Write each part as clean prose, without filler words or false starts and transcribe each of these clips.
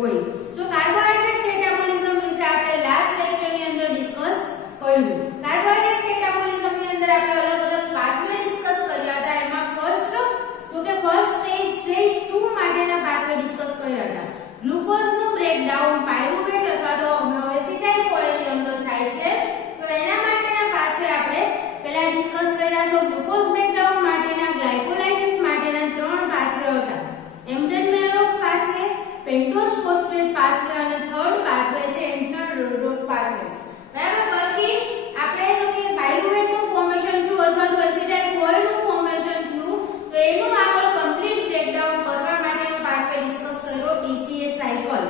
હોય. સો carbohydrate catabolism વિશે આપણે લાસ્ટ લેક્ચરની અંદર ડિસ્કસ કર્યું. કાર્બોહાઈડ્રેટ કેટાબોલિઝમની અંદર આપણે અલગ અલગ પાથવે ડિસ્કસ કર્યા હતા. એમાં ફર્સ્ટ સ્ટેજ 2 માટેના પાથવે ડિસ્કસ કર્યા હતા. ગ્લુકોઝનું બ્રેકડાઉન પાયરુવેટ અથવા તો એસિટાઇલ કોઇલની અંદર થાય છે. તો એના માટેના પાથવે આપણે પહેલા ડિસ્કસ કર્યા. તો ગ્લુકોઝ બ્રેકડાઉન માટેના ગ્લાયકોલાઇસિસ માટેના 3 પાથવે હતા. એમ્ડન-મેયરોફ પાથવે, પેન્ટોઝ ફોસ્ફેટ પાથવે અને થર્ડ પાથવે છે એન્ટનર-રોડોફ પાથવે. બરાબર. પછી આપણે તો કે પાયરુવેટનું ફોર્મેશન થયું અથવા તો એસિટાઇલ કોઇલનું ફોર્મેશન થયું, તો એનું આગળ કમ્પ્લીટ બ્રેકડાઉન કરવા માટેનો પાથવે ડિસ્કસ કર્યો TCA સાયકલ.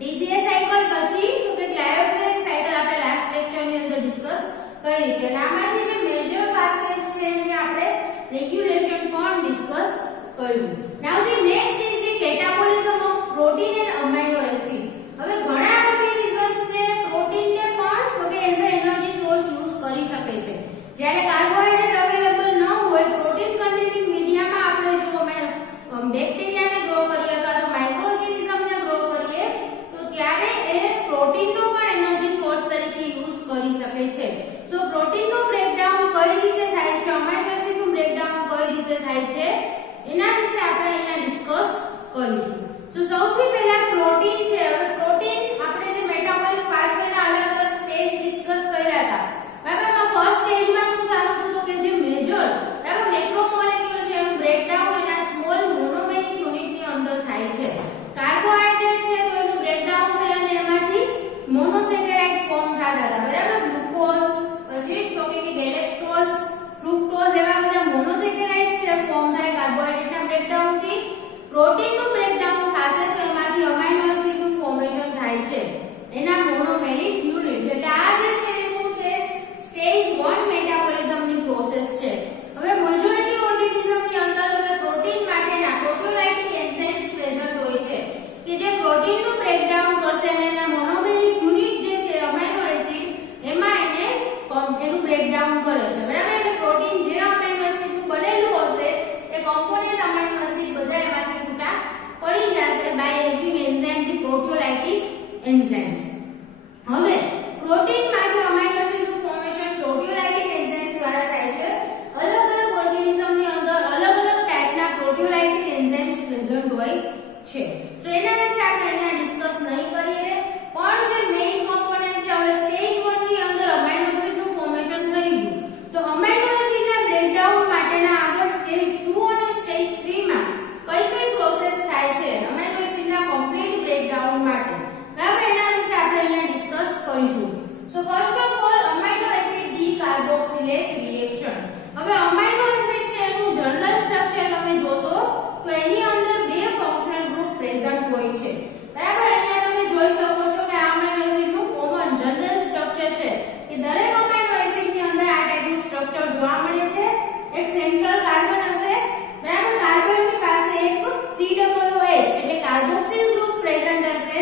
TCA સાયકલ પછી તો કે ગ્લાયોક્સેલિક સાયકલ આપણે લાસ્ટ લેક્ચરની અંદર ડિસ્કસ કરી કે આમાંથી જે મેજર પાથવેઝ છે એને આપણે રેગ્યુલેશન પણ ડિસ્કસ કર્યું. નાઉ the next is the catabolism of protein and amino acid. હવે ઘણા ઓર્ગેનિઝમ્સ છે પ્રોટીનને પણ તો કે as a energy source use કરી શકે છે. જ્યારે કાર્બોહાઈડ્રેટ અવેલેબલ ન હોય, પ્રોટીન કન્ટેનિંગ મીડિયામાં આપણે જો બેક્ટેરિયાને ગ્રો કરીએ અથવા તો માઇક્રો ઓર્ગેનિઝમને ગ્રો કરીએ તો ત્યારે એ પ્રોટીનનો પણ એનર્જી સોર્સ તરીકે યુઝ કરી શકે છે. સો પ્રોટીનનું બ્રેકડાઉન કઈ રીતે થાય છે, અમાઇનો એસિડનું બ્રેકડાઉન કઈ રીતે થાય છે, એના વિશે આપણે અહીંયા ડિસ્કસ કરીશું. સો સૌથી પહેલા પ્રોટીન છે. હવે પ્રોટીન આપણે જે મેટાબોલિક પાથવેના અલગ અલગ સ્ટેજ ડિસ્કસ કર્યા હતા. બરાબર. ફર્સ્ટ સ્ટેજમાં શું થતું હતું કે જે મેજર બરાબર મેક્રોમોલેક્યુલ છે એનું બ્રેકડાઉન એના સ્મોલ મોનોમેરિક યુનિટની અંદર થાય છે. કાર્બોહાઈડ્રેટ છે તો એનું બ્રેકડાઉન થઈ અને એમાંથી મોનોસેકેરાઇડ ફોર્મ થતા હતા. બરાબર. ગ્લુકોઝ પછી તો કે ગેલેક્ટોઝ, ફ્રુક્ટોઝ એવા બધા મોનોસેકેરાઇડ્સ છે ફોર્મ થાય કાર્બોહાઈડ્રેટના બ્રેકડાઉનથી. પ્રોટીનનું બ્રેકડાઉન થશે તો એમાંથી અમાઇનો એસિડનું ફોર્મેશન થાય છે એના મોનોમેરિક યુનિટ્સ. એટલે આ જે છે એ શું છે, સ્ટેજ 1 મેટાબોલિઝમની પ્રોસેસ છે. હવે મેજોરિટી ઓર્ગેનિઝમની અંદર તમે પ્રોટીન માટેના પ્રોટીઓલાઇટિક એન્ઝાઇમ્સ પ્રેઝન્ટ હોય છે કે જે પ્રોટીનનું બ્રેકડાઉન કરશે અને એના મોનોમેરિક યુનિટ જે છે અમાઇનો એસિડ એમાં એનું બ્રેકડાઉન કરે છે. બરાબર. એટલે પ્રોટીન જે અમાઇનો એસિડનું બનેલું હશે એ કોમ્પોનેન્ટ અમાઇનો એસિડ બધા એમાંથી છૂટા પડી જશે by using enzyme the proteolytic enzymes. હવે પ્રોટીનમાંથી અમાઇનો એસિડનું ફોર્મેશન પ્રોટીઓલાઇટિક એન્ઝાઇમ્સ દ્વારા થાય છે. અલગ અલગ ઓર્ગેનિઝમની અંદર અલગ અલગ ટાઈપના પ્રોટીઓલાઇટિક એન્ઝાઇમ્સ પ્રેઝન્ટ હોય છે. તો એના વિશે આપણે અહીંયા ડિસ્કસ નહીં કરીએ, પણ જે મેઇન કોમ્પોનેન્ટ છે હવે સ્ટેજ 1 ની અંદર અમાઇનો એસિડનું ફોર્મેશન થઈ ગયું. તો અમાઇનો એસિડના બ્રેકડાઉન માટેના આગળ સ્ટેજ 2 અને સ્ટેજ 3 માં કઈ પ્રોસેસ થાય છે અમાઇનો એસિડના કમ્પ્લીટ બ્રેકડાઉન માટે. બરાબર. એના વિશે આપણે અહીંયા ડિસ્કસ કરીશું. So first of all amino acid decarboxylase reaction. હવે અમાઇનો એસિડ છે એનું જનરલ સ્ટ્રક્ચર તમે જોશો તો એની અંદર બે ફંક્શનલ ગ્રુપ પ્રેઝન્ટ હોય છે. બરાબર. અહીંયા તમે જોઈ શકો છો કે આ અમાઇનો એસિડનું કોમન જનરલ સ્ટ્રક્ચર છે કે દરેક અમાઇનો એસિડની અંદર આ ટાઈપનું સ્ટ્રક્ચર જોવા મળે છે. એક સેન્ટ્રલ કાર્બન હશે. બરાબર. કાર્બનની પાસે એક COOH એટલે કાર્બોક્સિલ ગ્રુપ પ્રેઝન્ટ હશે.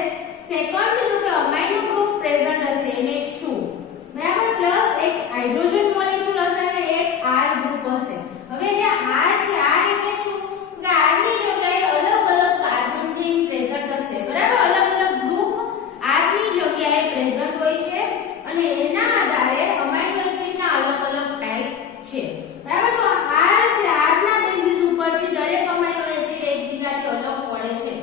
સેકન્ડ તો કે અમાઇનો ગ્રુપ પ્રેઝન્ટ હશે NH2. બરાબર. પ્લસ એક હાઇડ્રોજન મોલેક્યુલ હશે અને એક R ગ્રુપ હશે. હવે જે R છે R એટલે શું કે R ની જગ્યાએ અલગ અલગ કાર્બન ચેઇન પ્રેઝન્ટ હશે. બરાબર. અલગ અલગ ગ્રુપ R ની જગ્યાએ પ્રેઝન્ટ હોય છે અને એના આધારે અમાઇનો એસિડના અલગ અલગ ટાઈપ છે. બરાબર. તો R છે R ના બેઝિસ ઉપરથી દરેક અમાઇનો એસિડ એકબીજાથી અલગ પડે છે.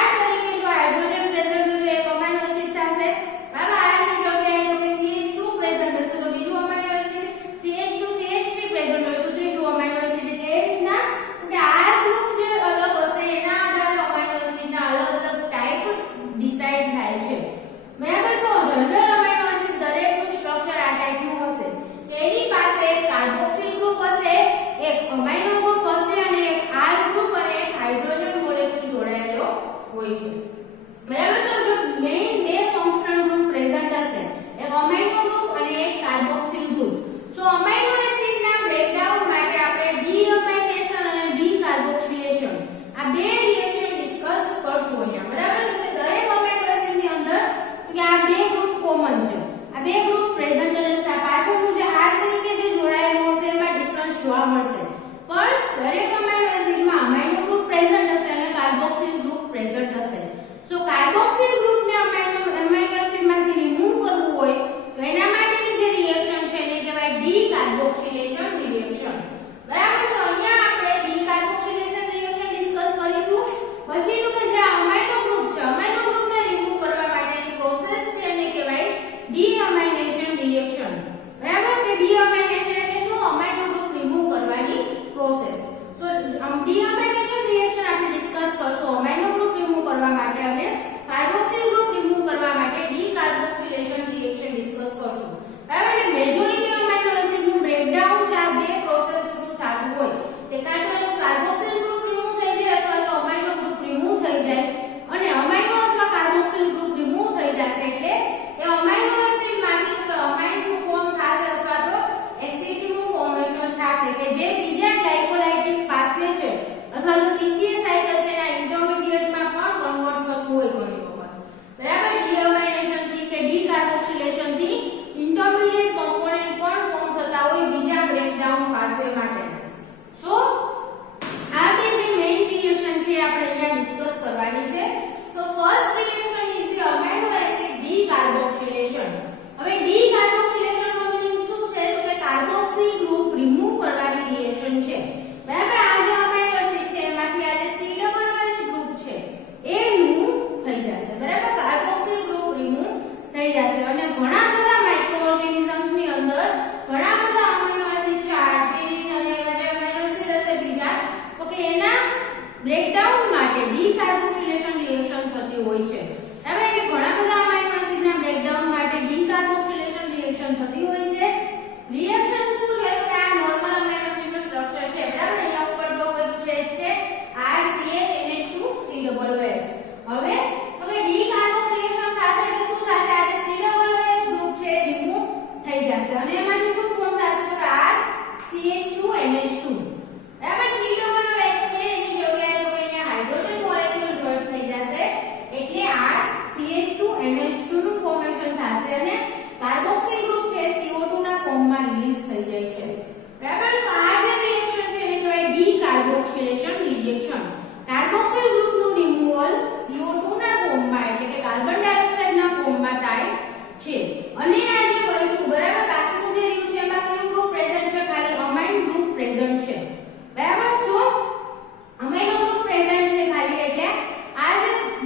R તરીકે જો હાઇડ્રોજન પ્રેઝન્ટ હોય તો એક અમાઇનો એસિડ થશે. બરાબર. R ની જગ્યાએ તો કે CH2 પ્રેઝન્ટ હશે તો બીજું amino acid, CH2 CH3 present હોય તો ત્રીજું અમાઇનો એસિડ. એટલે એ રીતના કે R ગ્રુપ જે અલગ હશે એના આધારે અમાઇનો એસિડના અલગ અલગ ટાઈપ ડિસાઈડ થાય છે. બરાબર. સો જનરલ અમાઇનો એસિડ દરેકનું સ્ટ્રક્ચર આ ટાઈપનું હશે. તેની પાસે એક કાર્બોક્સિલ ગ્રુપ હશે, એક અમાઇનો ગ્રુપ હશે અને એક R ગ્રુપ અને એક હાઇડ્રોજન મોલેક્યુલ જોડાયેલો હોય છે. બરાબર. સો જો મેઇન બે ફંક્શનલ ગ્રુપ પ્રેઝન્ટ હશે, એક અમાઇનો ગ્રુપ અને એક કાર્બોક્સિલ ગ્રુપ. સો અમાઇનો એસિડના બ્રેકડાઉન માટે આપણે ડીઅમાઇનેશન અને ડીકાર્બોક્સિલેશન આ બે રિએક્શન ડિસ્કસ કરશું અહીંયા. બરાબર. તો કે દરેક અમાઇનો એસિડની અંદર તો કે આ બે ગ્રુપ કોમન છે. આ બે ગ્રુપ પ્રેઝન્ટ રહેશે. આ પાછળનું જે R તરીકે જે જોડાયેલું હશે એમાં ડિફરન્સ જોવા મળશે, પણ દરેક અમાઇનો એસિડમાં અમાઇનો ગ્રુપ પ્રેઝન્ટ હશે અને કાર્બોક્સિલ ગ્રુપ પ્રેઝન્ટ હશે.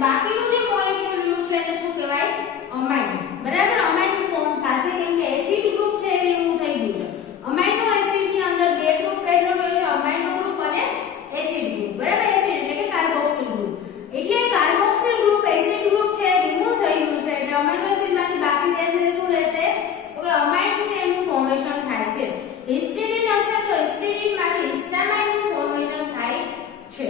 બાકીનું જે મોલેક્યુલ રહ્યું છે એને શું કહેવાય? અમાઇન. બરાબર, અમાઇન ફોર્મ થશે કેમ કે એસિડ ગ્રુપ છે એ રિમૂવ થઈ ગયું છે. અમાઇનો એસિડ ની અંદર બે ગ્રુપ પ્રેઝન્ટ હોય છે, અમાઇનો ગ્રુપ અને એસિડ ગ્રુપ. બરાબર, એસિડ એટલે કે કાર્બોક્સિલ ગ્રુપ. એટલે કાર્બોક્સિલ ગ્રુપ એસિડ ગ્રુપ છે રિમૂવ થઈ ગયું છે એટલે અમાઇનો એસિડ માંથી બાકી રહેશે શું રહેશે? તો કે અમાઇન છે એનું ફોર્મેશન થાય છે. હિસ્ટીડીન હશે તો હિસ્ટીડીન માંથી હિસ્ટામાઇન નું ફોર્મેશન થાય છે.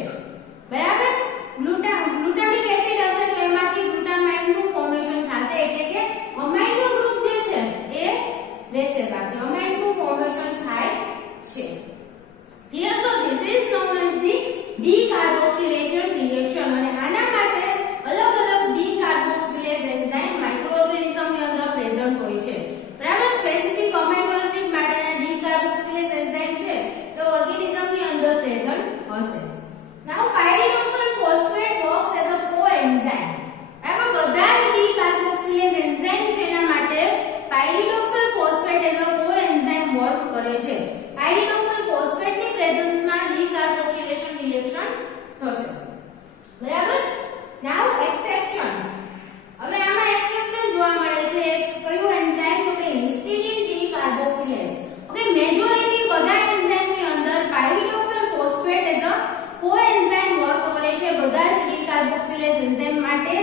બરાબર, ગ્લુટામિક એસિડ હશે તો એમાંથી ગ્લુટામાઇન નું ફોર્મેશન થશે એટલે કે અમાઇનો ગ્રુપ જે છે એ રહેશે બાકી, અમાઇન નું ફોર્મેશન થાય છે. Clear? So this is known as the decarboxylation reaction. અને આના માટે અલગ અલગ ડીકાર્બોક્સિલેઝ એન્ઝાઇમ માઇક્રોઓર્ગેનિઝમ ની અંદર પ્રેઝન્ટ હોય છે. બરાબર, સ્પેસિફિક અમાઇનો એસિડ માટેના ડીકાર્બોક્સિલેઝ એન્ઝાઇમ છે એ ઓર્ગેનિઝમ ની અંદર પ્રેઝન્ટ હશે. નાઉ પાયરિડોક્સિલ ફોસ્ફેટ વર્ક્સ એઝ અ કોએન્ઝાઇમ. બરાબર, બધા જ ડીકાર્બોક્સિલેઝ એન્ઝાઇમ છે એના માટે પાયરિડોક્સિલ ફોસ્ફેટ એઝ અ કોએન્ઝાઇમ વર્ક કરે છે. પાયરિડોક્સિલ ફોસ્ફેટ ની પ્રેઝન્સ માં ડીકાર્બોક્સિલેશન રિએક્શન થશે. બરાબર, નાઉ એક્સેપ્શન. હવે આમાં એક્સેપ્શન જોવા મળે છે. કયું એન્ઝાઇમ? તો કે હિસ્ટીડીન ડીકાર્બોક્સિલેઝ. ઓકે, મેજોરિટી બધા એન્ઝાઇમ ની અંદર પાયરિડોક્સિલ ફોસ્ફેટ એઝ અ કોએન્ઝાઇમ વર્ક કરે છે બધા જ ડીકાર્બોક્સિલેઝ એન્ઝાઇમ માટે.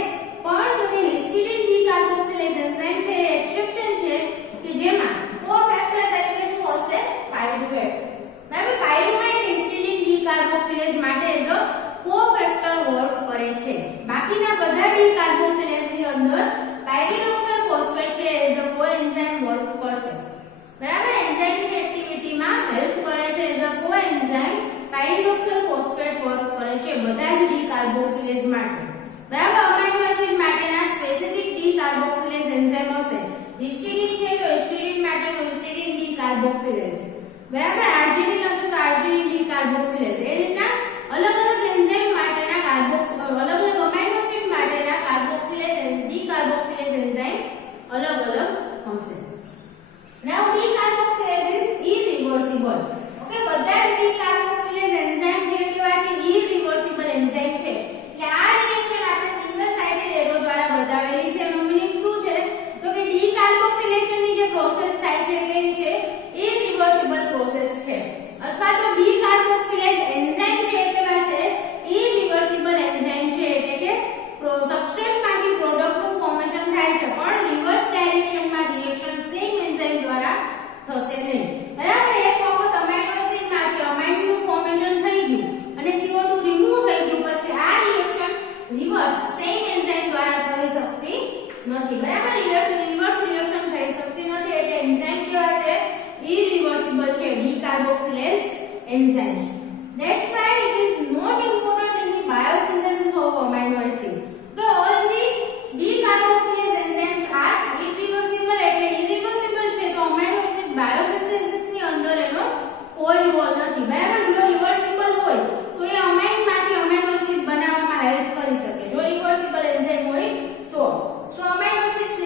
પણ તો કે હિસ્ટીડીન ડીકાર્બોક્સિલેઝ એન્ઝાઇમ છે એ એક્સેપ્શન છે કે જેમાં કોફેક્ટર તરીકે શું હશે? પાયરુવેટ. બરાબર, પાયરુવેટ હિસ્ટીડીન ડીકાર્બોક્સિલેઝ માટે એઝ અ કોફેક્ટર વર્ક કરે છે. બાકીના બધા ડીકાર્બોક્સિલેઝ ની અંદર પાયરિડોક્સિલ ફોસ્ફેટ છે એઝ અ કોએન્ઝાઇમ વર્ક કરશે. બરાબર, એન્ઝાઇમની એક્ટિવિટીમાં હેલ્પ કરે છે એઝ અ કોએન્ઝાઇમ. પાયરિડોક્સિલ ફોસ્ફેટ વર્ક કરે છે બધા જ ડીકાર્બોક્સિલેઝ માટે. બરાબર, અમાઇનો એસિડ માટેના સ્પેસિફિક ડીકાર્બોક્સિલેઝ એન્ઝાઇમ હશે. હિસ્ટીડીન છે તો હિસ્ટીડીન માટેનો હિસ્ટીડીન ડીકાર્બોક્સિલેઝ. બરાબર, આર્જિનિન હશે તો આર્જિનિન ડીકાર્બોક્સિલેઝ. એ રીતના અલગ અલગ એન્ઝાઇમ માટેના અલગ અલગ અમાઇનો એસિડ માટેના કાર્બોક્સિલેઝ ડીકાર્બોક્સિલેઝ એન્ઝાઇમ અલગ અલગ હશે. નાઉ ડીકાર્બોક્સિલેઝ ઇઝ ઇરિવર્સિબલ. ઓકે, બધા જ ડીકાર્બોક્સિલેઝ એન્ઝાઇમ જે કેવા છે? ઇરિવર્સિબલ એન્ઝાઇમ છે. એટલે આ રિએક્શન આપણે સિંગલ સાઇડેડ એરો દ્વારા બતાવેલી છે. એનો મીનિંગ શું છે? તો કે ડીકાર્બોક્સિલેશન ની જે પ્રોસેસ થાય છે કેવી છે? ઇરિવર્સિબલ પ્રોસેસ છે. અથવા તો ડીકાર્બોક્સિલેઝ એન્ઝાઇમ છે એ કેવા છે? ઇરિવર્સિબલ એન્ઝાઇમ છે. એટલે કે સબસ્ટ્રેટ માંથી પ્રોડક્ટ નું ફોર્મેશન થાય છે પણ રિવર્સ ડાયરેક્શનમાં રિએક્શન સેમ એન્ઝાઇમ દ્વારા થશે નહીં. બરાબર, એક વખત અમાઇનો એસિડ માંથી અમાઇન નું ફોર્મેશન થઈ ગયું અને CO2 રિમૂવ થઈ ગયું પછી આ રિએક્શન રિવર્સ સેમ એન્ઝાઇમ દ્વારા થઈ શકતી નથી. બરાબર, રિવર્સ રિએક્શન થઈ શકતી નથી એટલે એન્ઝાઇમ કેવા છે? ઇરિવર્સિબલ છે, ડીકાર્બોક્સિલેઝ enzymes. That's why it is not important in the biosynthesis of amino acid. So all the decarboxylase enzymes are irreversible એટલે irreversible છે તો amino acid biosynthesis ની અંદર એનો કોઈ રોલ નથી. બરાબર, જો રિવર્સિબલ હોય તો એ અમાઇન માંથી amino acid બનાવવામાં હેલ્પ કરી શકે. જો રિવર્સિબલ એન્ઝાઇમ હોય તો amino acids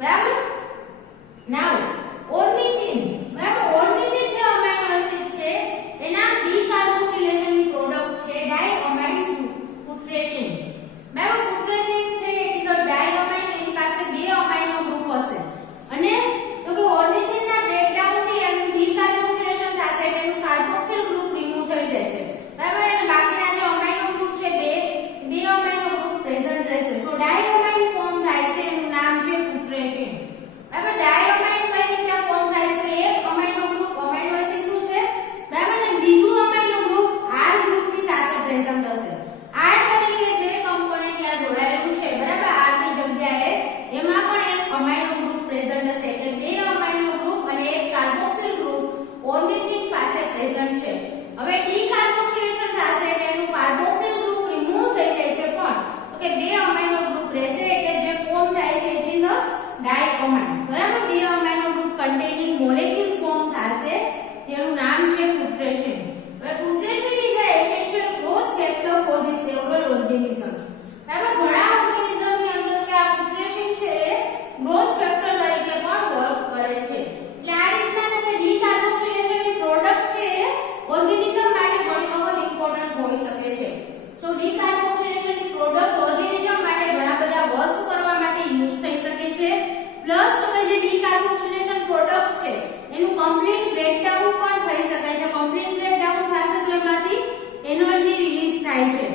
બરાબર. નાઉ ઓર્નિથિન, બરાબર. ઓર્નિથિન જે અમાઇનો એસિડ છે એના ડીકાર્બોક્સિલેશન ની પ્રોડક્ટ છે ડાયઅમાઇન પુટ્રેસિન. બરાબર. પુટ્રેસિન છે ઇટ ઇઝ અ ડાયઅમાઇન, એની પાસે બે અમાઇનો ગ્રુપ હશે અને તો કે ઓર્નિથિન ના બ્રેકડાઉન થી એનું ડીકાર્બોક્સિલેશન થશે એટલે એનું કાર્બોક્સિલ ગ્રુપ રિમૂવ થઈ જાય છે. બરાબર. અને બાકીના જે અમાઇનો ગ્રુપ છે બે અમાઇનો ગ્રુપ પ્રેઝન્ટ રહેશે. સો ડાયઅમાઇન ફોર્મ થાય છે, એનું નામ છે પુટ્રેસિન. બરાબર. ડાયઅમાઇન કઈ રીતે ફોર્મ થાય તો એક અમાઇનો ગ્રુપ અમાઇનો એસિડ નું છે, બરાબર, અને બીજું અમાઇનો ગ્રુપ R ગ્રુપ ની સાથે પ્રેઝન્ટ હશે. R તરીકે જે કમ્પોનન્ટ ત્યાં જોડાયેલું છે, બરાબર, R ની જગ્યાએ એમાં પણ એક અમાઇનો ગ્રુપ પ્રેઝન્ટ હશે. એટલે બે અમાઇનો ગ્રુપ અને એક કાર્બોક્સિલ ગ્રુપ ઓર્નિથિન પાસે પ્રેઝન્ટ છે. હવે ડીકાર્બોક્સિલેશન થશે એટલે એનું કાર્બોક્સિલ ગ્રુપ રિમૂવ થઈ જાય છે, પણ તો કે બે અમાઇનો ગ્રુપ રહેશે એટલે જે ફોર્મ થાય છે ઇટ ઇઝ અ ડાયઅમાઇન. બરાબર. બે amino group containing molecule form થશે, તેનું નામ છે પુટ્રેસિન. હવે putrescine is a essential growth factor for the several organisms. બરાબર. ઘણા ઓર્ગેનિઝમ ની અંદર કે આ પુટ્રેસિન છે એ ગ્રોથ ફેક્ટર તરીકે પણ વર્ક કરે છે. એટલે આ રીતના કે ડીકાર્બોક્સિલેશન ની પ્રોડક્ટ છે એ ઓર્ગેનિઝમ માટે ઘણી વખત ઇમ્પોર્ટન્ટ હોઈ શકે છે. સો ડીકાર્બોક્સિલેશન ની પ્રોડક્ટ ઓર્ગેનિઝમ માટે ઘણા બધા વર્ક કરવા માટે યુઝ થઈ શકે છે. પ્લસ તમે જે ડીકાર્બોક્સિલેશન પ્રોડક્ટ છે એનું કમ્પ્લીટ બ્રેકડાઉન પણ થઈ શકે છે. કમ્પ્લીટ બ્રેકડાઉન થશે તો એમાંથી એનર્જી રિલીઝ થાય છે.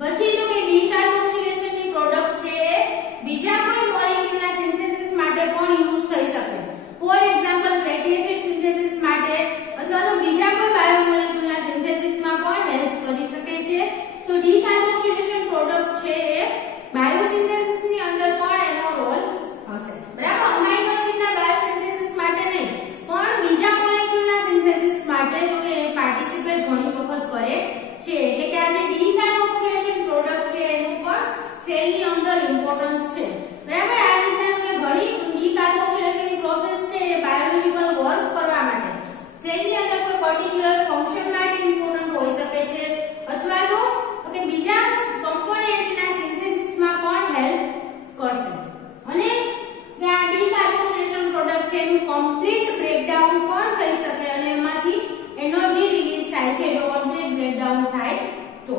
પછી તો કે ડીકાર્બોક્સિલેશન ની પ્રોડક્ટ છે એ બીજા કોઈ મોલેક્યુલના સિન્થેસિસ માટે પણ યુઝ થઈ શકે. For example fatty acid synthesis માટે અથવા તો બીજા કોઈ બાયોમોલેક્યુલના સિન્થેસિસમાં પણ હેલ્પ કરી શકે છે. સો ડીકાર્બોક્સિલેશન પ્રોડક્ટ છે એ બાયોસિન્થેસિસ ની અંદર પણ એનો રોલ હશે. બરાબર. અમાઇનો એસિડના બાયોસિન્થેસિસ માટે નહીં પણ બીજા મોલેક્યુલના સિન્થેસિસ માટે તો કે પાર્ટિસિપેટ ઘણી વખત કરે છે. એટલે કે આ જે ડીકાર્બોક્સિલેશન પ્રોડક્ટ છે એનું પણ સેલની અંદર ઇમ્પોર્ટન્સ છે. બરાબર. આ રીતે કે ઘણી ડીકાર્બોક્સિલેશનની પ્રોસેસ છે એ બાયોલોજીકલ વર્ક કરવા માટે સેલની અંદર કોઈ પર્ટિક્યુલર ફંક્શન માટે ઇમ્પોર્ટન્ટ હોઈ શકે છે અથવા તો કે બીજા કમ્પોનેન્ટના સિન્થેસિસમાં પણ હેલ્પ કરશે. અને કે આ ડીકાર્બોક્સિલેશન પ્રોડક્ટ છે એનું કમ્પ્લીટ બ્રેકડાઉન પણ થઈ શકે અને એમાંથી એનર્જી રિલીઝ થાય છે જો કમ્પ્લીટ બ્રેકડાઉન થાય તો.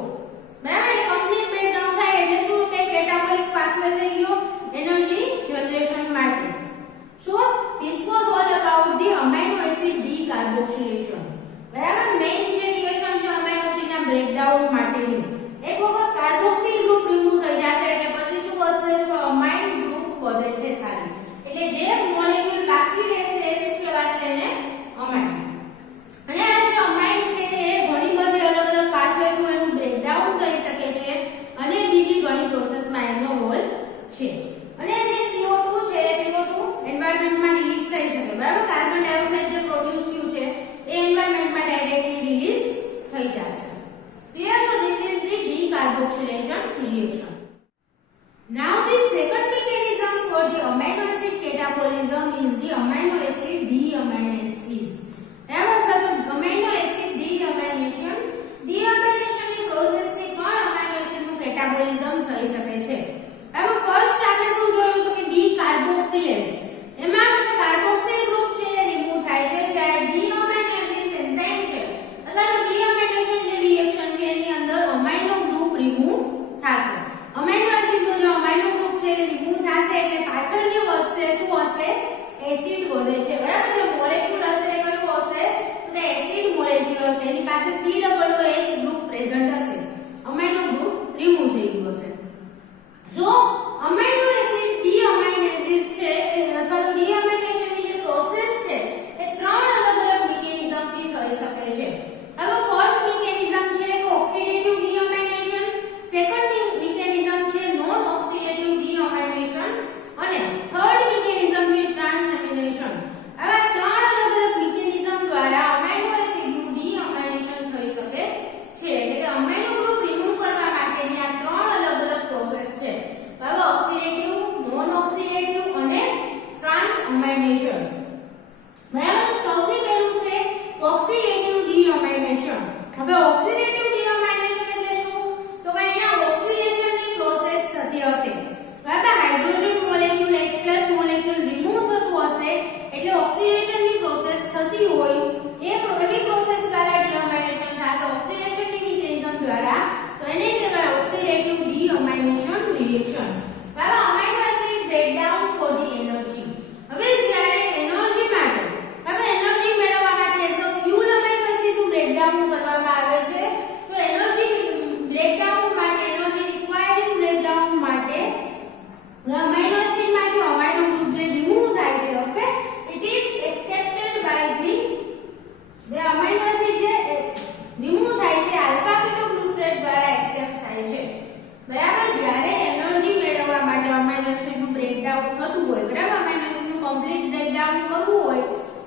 બરાબર. કમ્પ્લીટ બ્રેકડાઉન થાય એટલે શું કે કેટાબોલિક પાથવે થઈ ગયો એનર્જી જનરેશન માટે. So this was all about the amino acid decarboxylation. બરાબર. મેઇન જે રિએક્શન છે અમાઇનો એસિડના બ્રેકડાઉન માટેની. એક વખત કાર્બોક્સિલ ગ્રુપ રિમૂવ થઈ જશે એટલે પછી શું વધશે તો અમાઇન ગ્રુપ વધે છે ખાલી. એટલે જે મોલેક્યુલ બાકી રહેશે એ શું કહેવાશે એને અમાઇન. અને આ જે અમાઇન છે એ ઘણી બધી અલગ અલગ પાથવે થ્રુ એનું બ્રેકડાઉન થઈ શકે છે અને બીજી ઘણી પ્રોસેસમાં એનો રોલ છે. અને જે CO2 છે CO2 એન્વાયરમેન્ટમાં રિલીઝ થઈ શકે. બરાબર. કાર્બન ડાયોક્સાઇડ જે પ્રોડ્યુસ થયું છે એ એન્વાયરમેન્ટમાં ડાયરેક્ટલી રિલીઝ થઈ જશે. Clear? So this is the decarboxylation reaction. Now the second mechanism for the amino acid catabolism is the amino acid deaminases. બરાબર. તો amino acid deamination ની પ્રોસેસ થી પણ amino acid નું કેટાબોલિઝમ થઈ શકે છે. હવે ફર્સ્ટ આપણે શું જોયું તો કે ડીકાર્બોક્સિલેઝ. એમાં કાર્બોક્સિલ ગ્રુપ છે એ રિમૂવ થાય છે જ્યારે ડીઅમાઇનેસિસ એન્ઝાઇમ છે અથવા તો ડીઅમાઇનેશન જે રિએક્શન છે એની અંદર અમાઇનો ગ્રુપ રિમૂવ થશે. અમાઇનો એસિડ નો જે અમાઇનો ગ્રુપ છે એ રિમૂવ થશે એટલે પાછળ જે વધશે શું હશે એસિડ વધે છે. બરાબર. જે મોલેક્યુલ હશે એ કયો હશે તો કે એસિડ મોલેક્યુલ હશે. એની પાસે COOH ગ્રુપ પ્રેઝન્ટ હશે. અમાઇનો ગ્રુપ રિમૂવ થઈ ગયું હશે. જો અમાઇનો એસિડ ડીઅમાઇનેસિસ છે અથવા તો ડીઅમાઇનેશનની જે પ્રોસેસ છે એ ત્રણ અલગ અલગ મિકેનિઝમ થી થઈ શકે છે. હવે ફર્સ્ટ મિકેનિઝમ છે ઓક્સિડેટિવ ડીઅમાઇનેશન, સેકન્ડ મિકેનિઝમ છે નોન ઓક્સિડેટિવ ડીઅમાઇનેશન અને થર્ડ મિકેનિઝમ છે ટ્રાન્સએમિનેશન. હવે ત્રણ અલગ અલગ મિકેનિઝમ દ્વારા અમાઇનો એસિડનું ડીઅમાઇનેશન થઈ શકે કરવા માટે અમાઇનો એસિડનું બ્રેકડાઉન થતું હોય, બરાબર, અમાઇનો એસિડનું કમ્પ્લીટ બ્રેકડાઉન કરવું હોય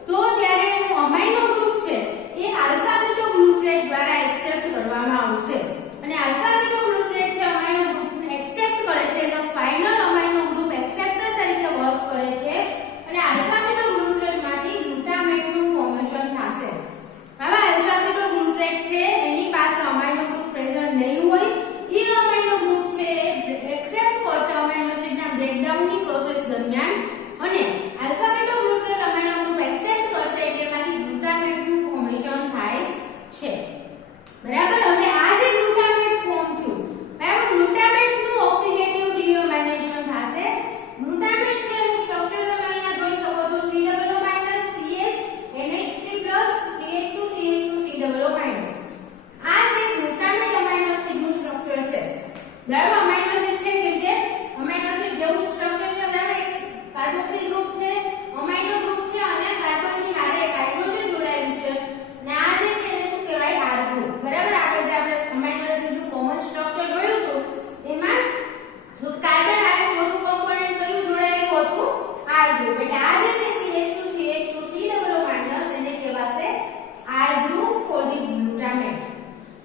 તો ત્યારે એનું અમાઇનો ગ્રુપ છે એ આલ્ફા કીટો ગ્લુટરેટ દ્વારા એક્સેપ્ટ કરવામાં આવશે અને આલ્ફા કીટો ગ્લુટરેટ છે અમાઇનો ગ્રુપને એક્સેપ્ટ કરે છે, તો ફાઇનલ અમાઇનો ગ્રુપ એક્સેપ્ટર તરીકે વર્ક કરે છે અને આલ્ફા કીટો ગ્લુટરેટમાંથી ગ્લુટામેટનું ફોર્મેશન થશે. હવે આલ્ફા કીટો ગ્લુટરેટ છે એની પાસે અમાઇનો ગ્રુપ પ્રેઝન્ટ નહીં હોય, ઈ અમાઇનો ગ્રુપ છે એક્સેપ્ટ કરશે અમાઇનો એસિડના બ્રેકડાઉનની પ્રોસેસ દરમિયાન અને આલ્ફા કીટો ગ્લુટરેટ અમાઇનો ગ્રુપ એક્સેપ્ટ કરશે એટલે એમાંથી ગ્લુટામેટનું ફોર્મેશન થાય છે. બરાબર. હવે આ જે ગ્લુટામેટ ફોર્મ થયું, બરાબર, ગ્લુટામેટનું ઓક્સિડેટિવ ડીઓમાઇનેશન થશે. ગ્લુટામેટ છે એનું સ્ટ્રક્ચર તમે અહીંયા જોઈ શકો છો, COO- CH NH3+ CH2 CH2 COO-. આ છે ગ્લુટામેટ અમાઇનો એસિડનું સ્ટ્રક્ચર છે. બરાબર, અમાઇનો એસિડ છે કેમ કે અમાઇનો એસિડ જેવું સ્ટ્રક્ચર છે, બરાબર, કાર્બોક્સિલ ગ્રુપ છે, અમાઇનો ગ્રુપ છે અને કાર્બનની હારે એક હાઇડ્રોજન જોડાયેલું છે અને આ જે છે એને શું કહેવાય, R ગ્રુપ. બરાબર, આપણે જે આપણે અમાઇનો એસિડનું કોમન સ્ટ્રક્ચર જોયું હતું એમાં કાર્બન હારે ચોથું કોમ્પોનન્ટ કયું જોડાયેલું હતું, R ગ્રુપ. એટલે આ જે છે CH2 CH2 COO- એને કહેવાશે R group for the glutamate.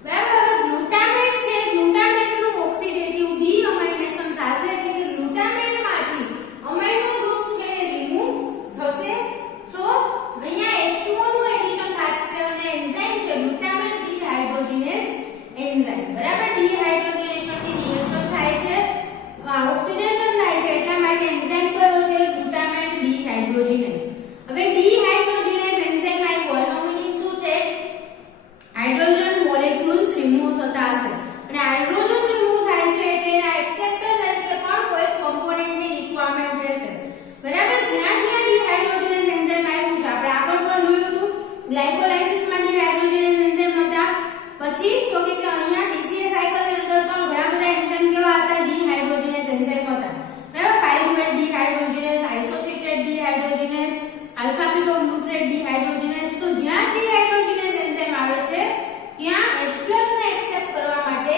બરાબર. હવે ગ્લુટામેટ છે, ગ્લુટામેટનું ઓક્સિડેટિવ ડીઅમાઇનેશન થશે એટલે કે ગ્લુટામેટમાંથી અમાઇનો ગ્રુપ છે એ રિમૂવ થશે. સો અહીંયા H2O નું એડિશન થશે અને એન્ઝાઇમ છે ગ્લુટામેટ ડિહાઇડ્રોજિનેઝ એન્ઝાઇમ. બરાબર, ડિહાઇડ્રોજિનેશનની રિએક્શન થાય છે, ઓક્સિડેશન થાય છે, એટલા માટે એન્ઝાઇમ કયો છે, ગ્લુટામેટ ડિહાઇડ્રોજિનેઝ. હવે ડિહાઇડ્રોજિનેઝ એન્ઝાઇમ આવ્યો એનો મીનિંગ શું છે, હાઇડ્રોજન મોલેક્યુલ્સ રિમૂવ થતા હશે અને હાઇડ્રોજન રિમૂવ થાય છે એટલે એના એક્સેપ્ટર તરીકે પણ કોઈ કોમ્પોનન્ટની રિક્વાયરમેન્ટ રહેશે. બરાબર, જ્યાં જ્યાં ડિહાઇડ્રોજિનેઝ એન્ઝાઇમ આવ્યું છે, આપણે આગળ પણ જોયું હતું ગ્લાયકોલાઇસિસમાં ડિહાઇડ્રોજિનેઝ એન્ઝાઇમ હતા, પછી તો કે અહીંયા DCA સાયકલની અંદર પણ ઘણા બધા એન્ઝાઇમ કેવા હતા, ડિહાઇડ્રોજિનેઝ એન્ઝાઇમ હતા. બરાબર, પાયરુવેટ ડિહાઇડ્રોજિનેઝ, આઇસોસિટ્રેટ ડિહાઇડ્રોજિનેઝ, આલ્ફા કીટો ગ્લુટરેટ ડિહાઇડ્રોજિનેઝ. તો જ્યાં ડિહાઇડ્રોજિનેઝ એન્ઝાઇમ આવે છે ત્યાં H+ ને એક્સેપ્ટ કરવા માટે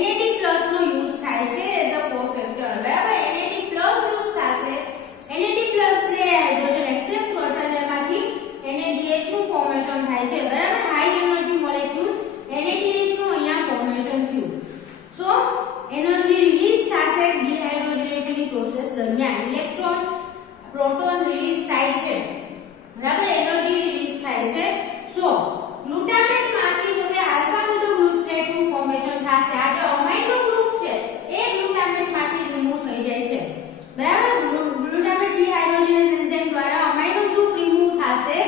NAD+ નો યુઝ થાય છે એઝ અ કોફેક્ટર. બરાબર, NAD+ યુઝ થશે, NAD+ ને હાઇડ્રોજન એક્સેપ્ટ કરશે અને એમાંથી NADH નું ફોર્મેશન થાય છે. બરાબર, હાઈ એનર્જી મોલેક્યુલ NADH નું અહીંયા ફોર્મેશન થયું. સો એનર્જી રિલીઝ થશે ડિહાઇડ્રોજિનેશનની પ્રોસેસ દરમિયાન, ઇલેક્ટ્રોન પ્રોટોન રિલીઝ થાય છે. બરાબર, એનર્જી રિલીઝ થાય છે. સો ગ્લુટામેટમાંથી તો કે આલ્ફા કીટો ગ્લુટરેટનું ફોર્મેશન થશે. આ જે અમાઇનો ગ્રુપ છે એ ગ્લુટામેટમાંથી રિમૂવ થઈ જાય છે. બરાબર, ગ્લુટામેટ ડિહાઇડ્રોજિનેઝ એન્ઝાઇમ દ્વારા અમાઇનો ગ્રુપ રિમૂવ થશે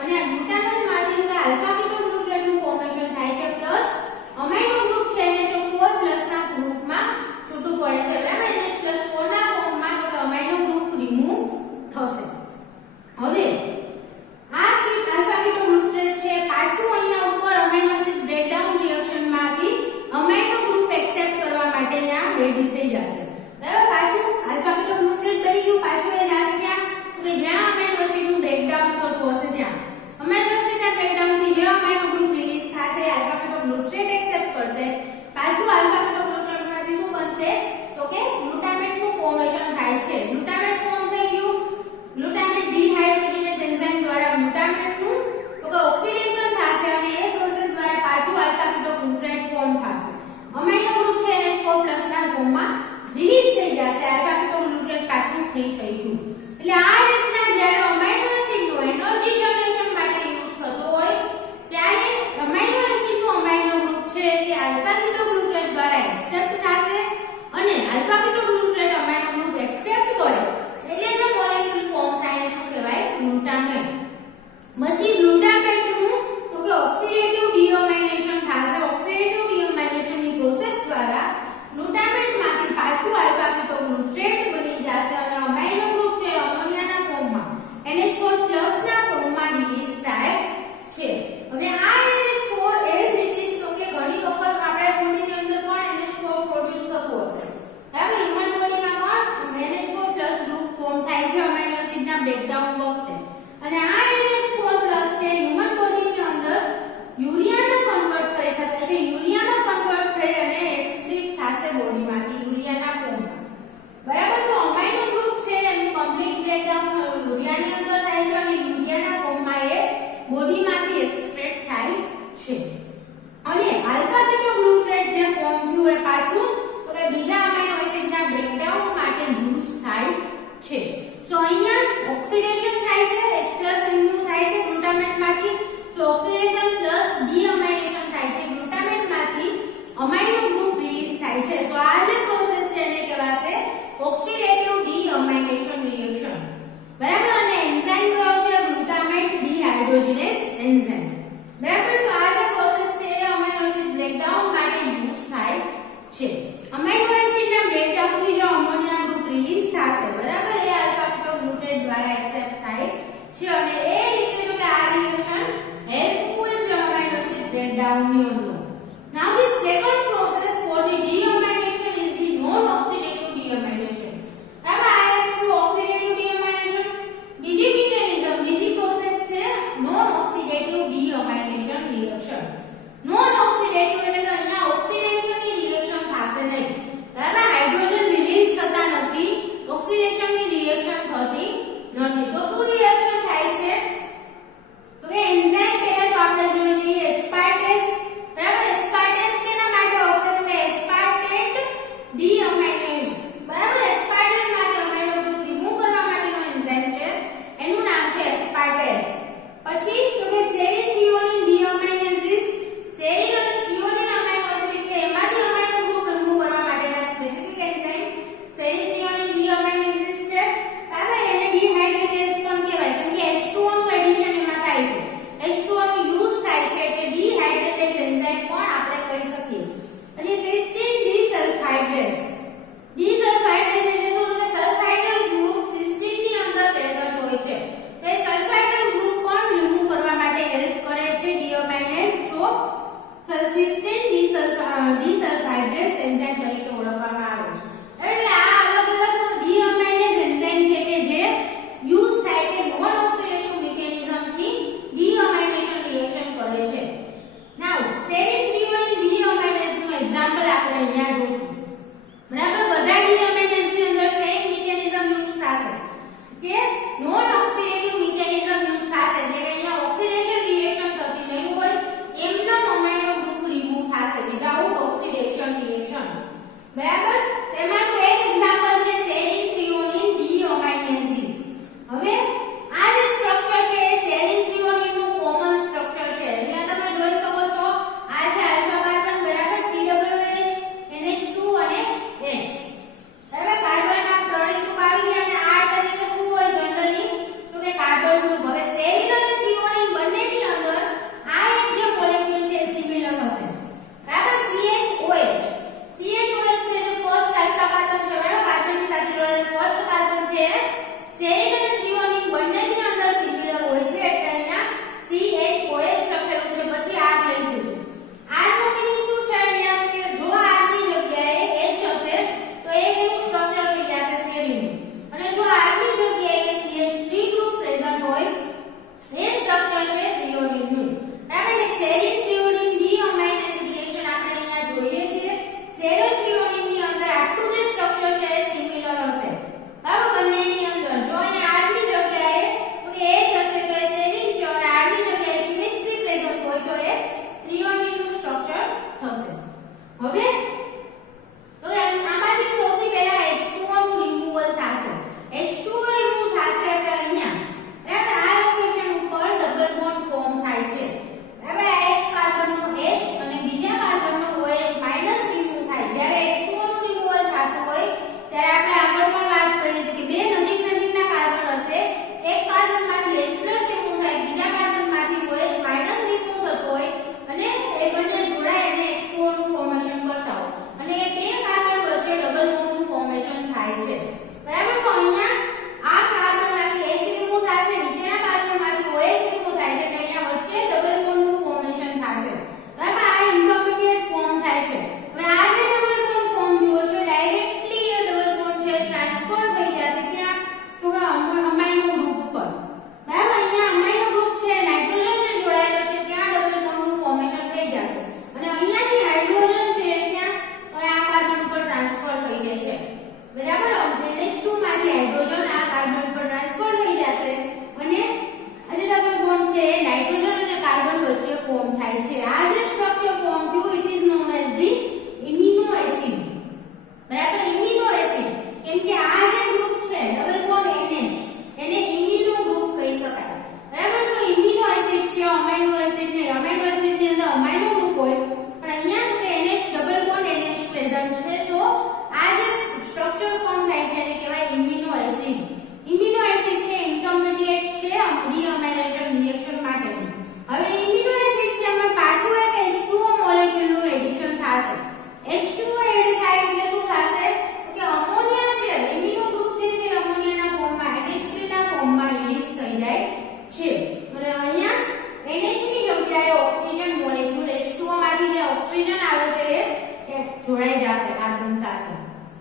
અને આ ગ્લુટામેટમાંથી તો આલ્ફા કીટો ગ્લુટરેટનું ફોર્મેશન થાય છે પ્લસ અમાઇનો ગ્રુપ છે એને જો 4+ ના ગ્રુપમાં છૂટું પડે છે. બરાબર, NH+4 ના ફોર્મમાં તો અમાઇનો ગ્રુપ રિમૂવ થશે. હવે આ આલ્ફા કીટો ગ્લુટરેટ છે પાછું અહીંયા ઉપર અમાઇનો એસિડ બ્રેકડાઉન રિએક્શનમાંથી અમાઇનો ગ્રુપ એક્સેપ્ટ કરવા માટે અહીંયા રેડી થઈ જશે. બરાબર, પાછું આલ્ફા કીટો ગ્લુટરેટ બની ગયું, પાછું એ જશે ત્યાં કે જ્યાં અમાઇનો એસિડનું બ્રેકડાઉન થતું હશે ત્યાં. અમાઇનો એસિડના બ્રેકડાઉનથી જે અમાઇનો ગ્રુપ રિલીઝ થશે આલ્ફા કીટો ગ્લુટરેટ એક્સેપ્ટ કરશે, પાછું આલ્ફા કીટો ગ્લુટરેટમાંથી શું બનશે તો કે ગ્લુટામેટનું ફોર્મેશન થાય છે. ગ્લુટામેટ ફોર્મ થઈ ગયું, ગ્લુટામેટ ડિહાઇડ્રોજિનેઝ એન્ઝાઇમ દ્વારા ગ્લુટામેટનું તો કે ઓક્સિડેશન થશે અને એ પ્રોસેસ દ્વારા પાછું આલ્ફા કીટો ગ્લુટરેટ ફોર્મ થશે. અમાઇનો ગ્રુપ છે NH4+ ના ફોર્મમાં રિલીઝ થઈ જશે, આલ્ફા કીટો ગ્લુટરેટ પાછું ફ્રી થઈ ગયું. એટલે આ રીતના જ્યારે અમાઇનો એસિડનો એનર્જી જનરેશન માટે યુઝ થતો હોય ત્યારે અમાઇનો એસિડનો અમાઇનો ગ્રુપ છે એ આલ્ફા કીટો ગ્લુટરેટ દ્વારા એક્સેપ્ટ થશે અને આલ્ફા કીટો ગ્લુટરેટ અમાઇનો ગ્રુપ એક્સેપ્ટ કરે એટલે જે મોલેક્યુલ ફોર્મ થાય એને શું કહેવાય, ગ્લુટામેટ. પછી ગ્લુટામેટનું તો કે ઓક્સિડેટિવ ડીઓમાઇનેશન થશે. ઓક્સિડેટિવ ડીઓમાઇનેશનની પ્રોસેસ દ્વારા ગ્લુટામેટમાંથી પાછું આલ્ફા કીટો ગ્લુટરેટ બની જશે અને અમાઇનો ગ્રુપ છે અમોનિયાના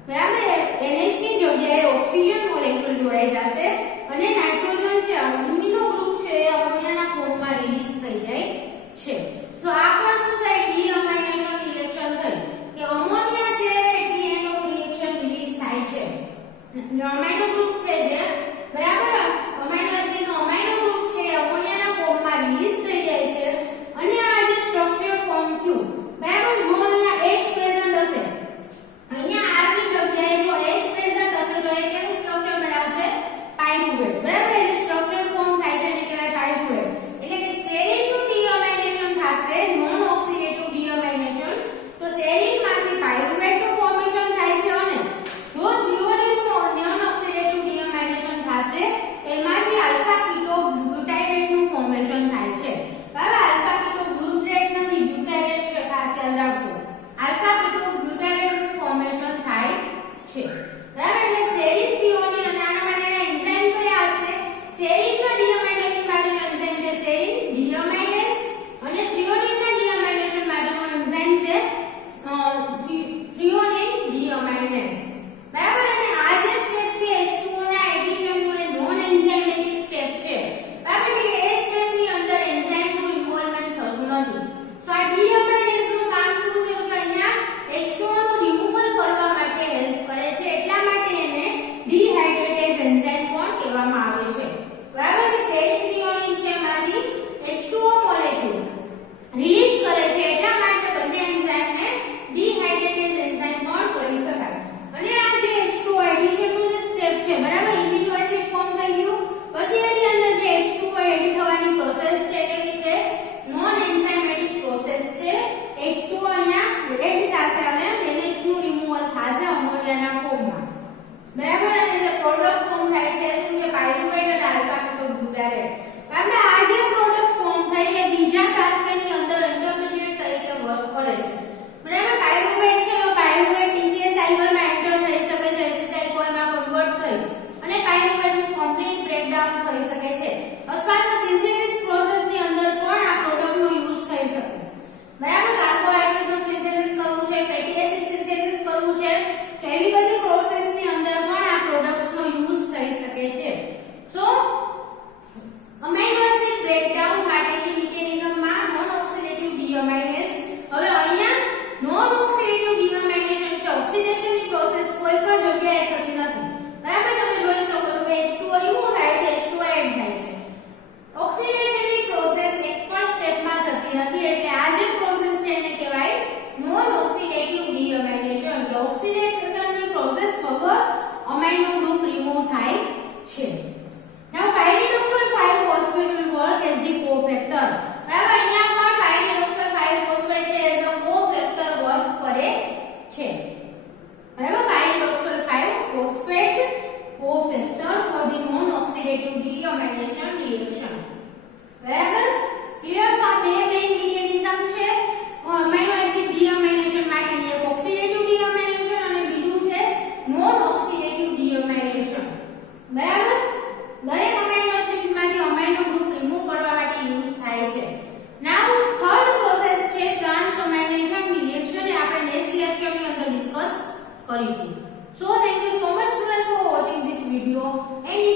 બરાબર NH ની જગ્યાએ ઓક્સિજન મોલેક્યુલ જોડાઈ જશે અને નાઇટ્રોજન છે અમીનો ગ્રુપ છે એ અમોનિયાના ફોર્મમાં રિલીઝ થઈ જાય છે સો આ પણ શું થાય ડીઅમાઇનેશન રિએક્શન થઈ કે અમોનિયા છે એટલે એનો રિએક્શન રિલીઝ થાય છે અમાઇનો ગ્રુપ છે જે બરાબર અમાઇનો એસિડ નો અમાઇનો ગ્રુપ છે અમોનિયાના ફોર્મમાં રિલીઝ થઈ જાય છે અને આ જે સ્ટ્રક્ચર ફોર્મ થયું બરાબર જો અહીંયા H પ્રેઝન્ટ હશે અહીંયા R ની જગ્યાએ જો H પ્રેઝન્ટ હશે તો એ કેવું સ્ટ્રક્ચર બનાવશે પાયરુવેટ બરાબર એ સ્ટ્રક્ચર ફોર્મ થાય છે એને કહેવાય પાયરુવેટ એટલે કે સેરીન નું ડીઅમાઇનેશન થશે નોન ઓક્સિડેટિવ ડીઅમાઇનેશન તો સેરીન માંથી પાયરુવેટ નું ફોર્મેશન થાય છે અને જો થ્રીઓનિન નું નોન ઓક્સિડેટિવ ડીઅમાઇનેશન થશે એમાંથી આલ્ફા કીટો ગ્લુટારેટ નું ફોર્મેશન થાય છે બરાબર આલ્ફા કીટો ગ્લુટારેટ નથી ગ્લુટારેટ છે ખાસ યાદ રાખજો આલ્ફા કીટો ગ્લુટારેટ નું ફોર્મેશન થાય છે બરાબર એટલે સેરીન થ્રીઓનિન અને આના માટેના એન્ઝાઇમ કયા હશે સેરીન ના ડીઅમાઇનેશન માટેનો એન્ઝાઇમ છે સેરીન ડીઅમાઇનેઝ અને થ્રીઓનિન ના ડીઅમાઇનેશન માટેનો એન્ઝાઇમ છે થ્રીઓનિન ડીઅમાઇનેઝ બરાબર અને આ જે સ્ટેપ છે H2O ના એડિશન નું એ નોન એન્ઝાઇમેટિક સ્ટેપ છે બરાબર એટલે એ સ્ટેપ ની અંદર એન્ઝાઇમ નું ઇન્વોલ્વમેન્ટ થતું નથી સો આ ડીઅમાઇનેઝ નું કામ શું છે કે અહીંયા H2O નું રિમૂવલ કરવા માટે હેલ્પ કરે છે એટલા માટે એને ડિહાઇડ્રેટેઝ એન્ઝાઇમ પણ કહેવામાં આવે છે બરાબર કે સેરીન થ્રીઓનિન છે એમાંથી H2O મોલેક્યુલ રિલીઝ કરે છે એટલા માટે બંને એન્ઝાઇમ ને ડિહાઇડ્રેટેઝ એન્ઝાઇમ પણ કહી શકાય અને આ જે H2O એડિશન નું જે સ્ટેપ છે બરાબર એમિનો એસિડ ફોર્મ થઈ ગયું પછી એની અંદર જે H2O એડ થવાની પ્રોસેસ છે કેવી છે નોન એન્ઝાઇમેટિક પ્રોસેસ છે H2O અહીંયા એડ થશે અને NH નું રિમૂવલ થશે અમોનિયાના ફોર્મમાં બરાબર અને જે પ્રોડક્ટ ફોર્મ થાય છે શું છે પાયરુવેટ અને આલ્ફા કીટો ગ્લુટારેટ બરાબર આ જે પ્રોડક્ટ ફોર્મ થાય છે બીજા પાથવે ની અંદર ઇન્ટરમીડિયેટ તરીકે વર્ક કરે છે બરાબર પાયરુવેટ છે તો પાયરુવેટ TCA સાયકલમાં એન્ટર થઈ શકે છે એસિટાઇલ કોએમાં કન્વર્ટ થઈ અને પાયરુવેટ નું કમ્પ્લીટ બ્રેકડાઉન થઈ શકે છે અથવા તો સિન્થેસિસ પ્રોસેસ ની અંદર પણ આ પ્રોડક્ટ નો યુઝ થઈ શકે બરાબર કાર્બોહાઇડ્રેટ નું સિન્થેસિસ કરવું છે ફેટી એસિડ સિન્થેસિસ કરવું છે તો એવી બધી પ્રોસેસ ની અંદર પણ આ પ્રોડક્ટ્સ નો યુઝ થઈ શકે છે સો અમાઇનો એસિડ બ્રેકડાઉન માટેની મિકેનિઝમમાં નોન ઓક્સિડેટિવ ડીઅમાઇનેઝ હવે અહીંયા નોન ઓક્સિડેટિવ ડીઅમાઇનેશન છે ઓક્સિડેશન ની પ્રોસેસ કોઈ પણ જગ્યાએ થતી નથી બરાબર તમે જોઈ શકો છો કે H2O રિમૂવ થાય છે H2O એડ થાય છે ઓક્સિડેશન ની પ્રોસેસ એક પણ સ્ટેપમાં થતી નથી એટલે આ જે પ્રોસેસ છે એને કહેવાય નોન ઓક્સિડેટિવ ડીઅમાઇનેશન કે ઓક્સિડેશન ની પ્રોસેસ વગર અમાઇનો ગ્રુપ રિમૂવ થાય છે now pyridoxal 5 phosphate will work as the cofactor બરાબર અહીંયા પણ પાયરિડોક્સલ 5 ફોસ્ફેટ છે એઝ અ કોફેક્ટર વર્ક કરે છે બરાબર pyridoxal 5 phosphate cofactor for the non oxidative deamination reaction બરાબર ક્લિયર તો આ બે મેઇન મિકેનિઝમ છે અમાઇનો એસિડ ડીઅમાઇનેશન માટેની એક ઓક્સિડેટિવ ડીઅમાઇનેશન અને બીજું છે નોન ઓક્સિડેટિવ ડીઅમાઇનેશન બરાબર દરેક અમાઇનો એસિડમાંથી અમાઇનો ગ્રુપ રિમૂવ કરવા માટે યુઝ થાય છે નાઉ થર્ડ પ્રોસેસ છે ટ્રાન્સઅમાઇનેશન રિએક્શન એ આપણે નેક્સ્ટ લેક્ચરની અંદર ડિસ્કસ કરીશું so thank you so much student for watching this video and